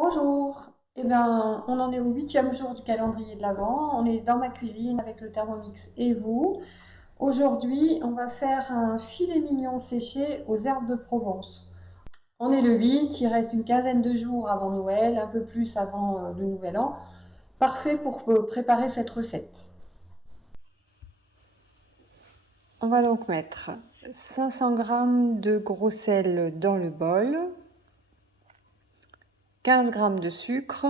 Bonjour. Eh bien, on en est au 8e jour du calendrier de l'Avent. On est dans ma cuisine avec le Thermomix et vous. Aujourd'hui, on va faire un filet mignon séché aux herbes de Provence. On est le 8, il reste une quinzaine de jours avant Noël, un peu plus avant le Nouvel An. Parfait pour préparer cette recette. On va donc mettre 500 g de gros sel dans le bol, 15 g de sucre,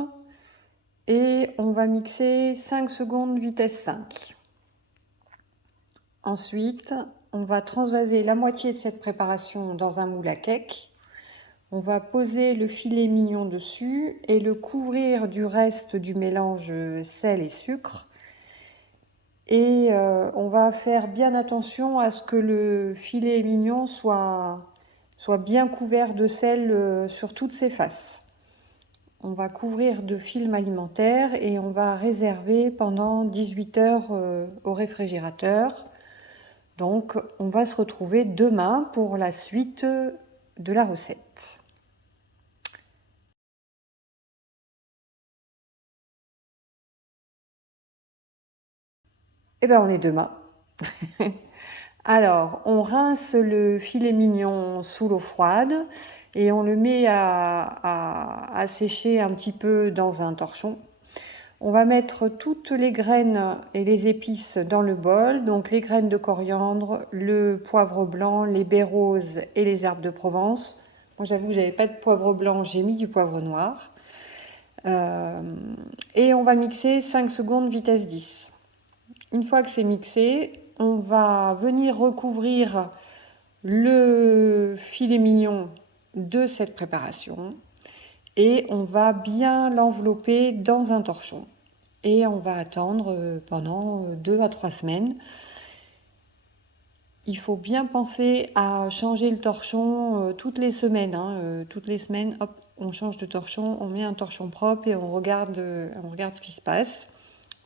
et on va mixer 5 secondes vitesse 5. Ensuite, on va transvaser la moitié de cette préparation dans un moule à cake. On va poser le filet mignon dessus et le couvrir du reste du mélange sel et sucre. Et on va faire bien attention à ce que le filet mignon soit bien couvert de sel sur toutes ses faces. On va couvrir de film alimentaire et on va réserver pendant 18 heures au réfrigérateur. Donc, on va se retrouver demain pour la suite de la recette. Eh bien, on est demain. Alors, on rince le filet mignon sous l'eau froide et on le met à sécher un petit peu dans un torchon. On va mettre toutes les graines et les épices dans le bol, donc les graines de coriandre, le poivre blanc, les baies roses et les herbes de Provence. Moi, j'avoue que j'avais pas de poivre blanc, j'ai mis du poivre noir. Et on va mixer 5 secondes vitesse 10. Une fois que c'est mixé, on va venir recouvrir le filet mignon de cette préparation et on va bien l'envelopper dans un torchon. Et on va attendre pendant 2 à 3 semaines. Il faut bien penser à changer le torchon toutes les semaines. Toutes les semaines, hop, on change de torchon, on met un torchon propre et on regarde ce qui se passe.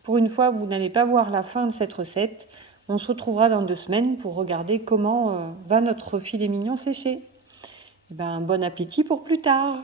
Pour une fois, vous n'allez pas voir la fin de cette recette. On se retrouvera dans 2 semaines pour regarder comment va notre filet mignon séché. Eh ben, bon appétit pour plus tard.